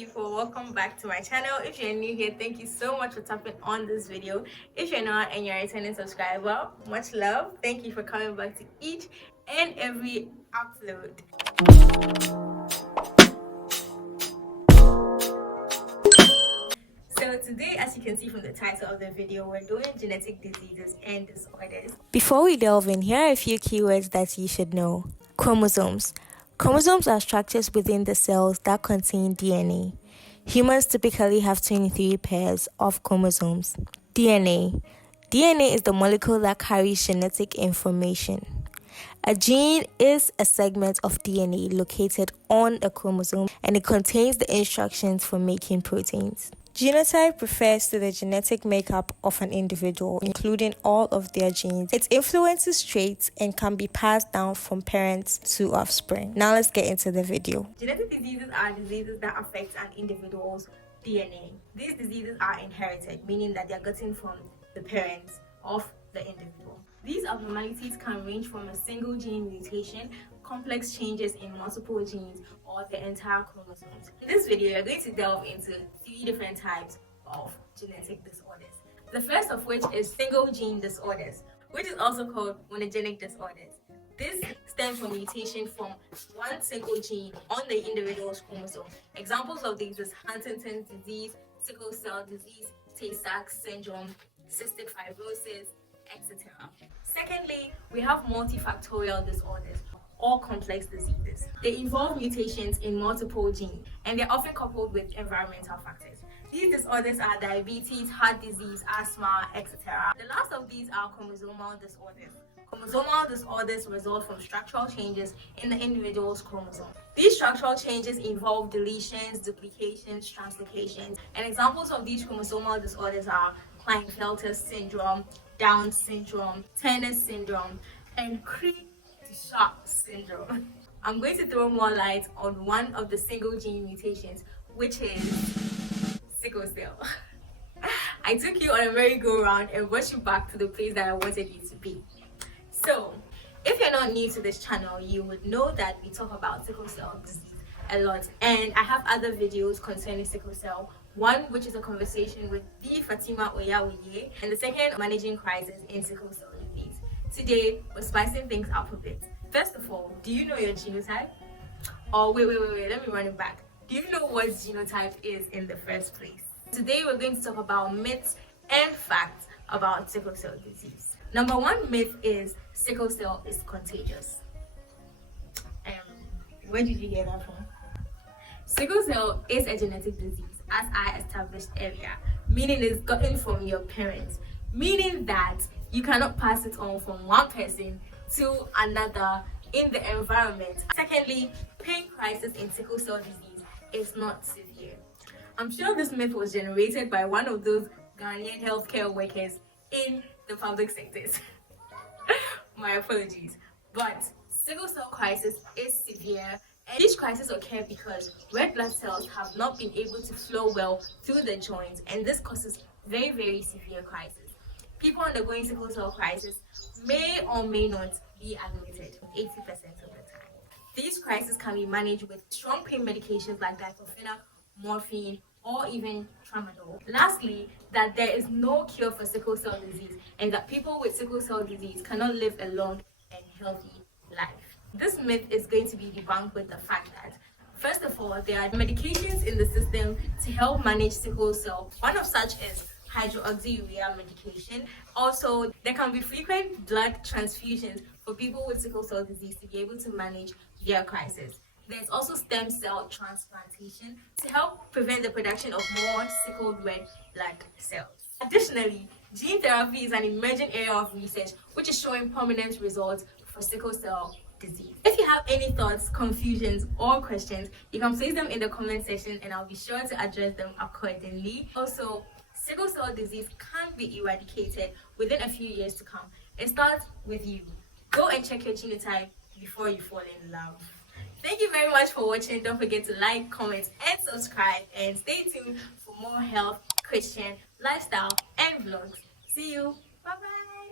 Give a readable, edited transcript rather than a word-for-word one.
people, welcome back to my channel. If you're new here, thank you so much for tapping on this video. If you're not and you're a returning subscriber, much love. Thank you for coming back to each and every upload. So today, as you can see from the title of the video, we're doing genetic diseases and disorders. Before we delve in, here are a few keywords that you should know. Chromosomes. Chromosomes are structures within the cells that contain DNA. Humans typically have 23 pairs of chromosomes. DNA. DNA is the molecule that carries genetic information. A gene is a segment of DNA located on a chromosome, and it contains the instructions for making proteins. Genotype refers to the genetic makeup of an individual, including all of their genes. It influences traits and can be passed down from parents to offspring. Now let's get into the video. Genetic diseases are diseases that affect an individual's DNA. These diseases are inherited, meaning that they are gotten from the parents of the individual. These abnormalities can range from a single gene mutation, complex changes in multiple genes, or the entire chromosomes. In this video, you're going to delve into 3 different types of genetic disorders. The first of which is single gene disorders, which is also called monogenic disorders. This stems from mutation from one single gene on the individual's chromosome. Examples of these is Huntington's disease, sickle cell disease, Tay-Sachs syndrome, cystic fibrosis, etc. Secondly, we have multifactorial disorders or complex diseases. They involve mutations in multiple genes, and they're often coupled with environmental factors. These disorders are diabetes, heart disease, asthma, etc. The last of these are chromosomal disorders. Chromosomal disorders result from structural changes in the individual's chromosome. These structural changes involve deletions, duplications, translocations, and examples of these chromosomal disorders are Klinefelter syndrome, Down syndrome, Turner syndrome, and Crick-Shaw syndrome. I'm going to throw more light on one of the single gene mutations, which is sickle cell. I took you on a merry-go-round and brought you back to the place that I wanted you to be. So, if you're not new to this channel, you would know that we talk about sickle cell disease a lot, and I have other videos concerning sickle cell. One which is a conversation with the Fatima Oyawiye, and the second, managing crisis in sickle cell disease. Today, we're spicing things up a bit. First of all, do you know your genotype? Oh, wait, let me run it back. Do you know what genotype is in the first place? Today, we're going to talk about myths and facts about sickle cell disease. Number 1 myth is sickle cell is contagious. Where did you hear that from? Sickle cell is a genetic disease, as I established earlier, meaning it's gotten from your parents, meaning that you cannot pass it on from one person to another in the environment. Secondly, pain crisis in sickle cell disease is not severe. I'm sure this myth was generated by one of those Ghanaian healthcare workers in the public sectors. My apologies. But sickle cell crisis is severe, and these crises occur because red blood cells have not been able to flow well through the joints, and this causes very, very severe crisis. People undergoing sickle cell crisis may or may not be admitted 80% of the time. These crises can be managed with strong pain medications like diclofenac, morphine, or even tramadol. Lastly, that there is no cure for sickle cell disease, and that people with sickle cell disease cannot live a long and healthy life. This myth is going to be debunked with the fact that, first of all, there are medications in the system to help manage sickle cell. One of such is hydroxyurea medication. Also, there can be frequent blood transfusions for people with sickle cell disease to be able to manage their crisis. There's also stem cell transplantation to help prevent the production of more sickled red blood cells. Additionally, gene therapy is an emerging area of research which is showing prominent results for sickle cell disease. If you have any thoughts, confusions, or questions, you can place them in the comment section and I'll be sure to address them accordingly. Also, sickle cell disease can be eradicated within a few years to come. It starts with you. Go and check your genotype before you fall in love. Thank you very much for watching. Don't forget to like, comment, and subscribe, and stay tuned for more health, Christian, lifestyle, and vlogs. See you. Bye-bye.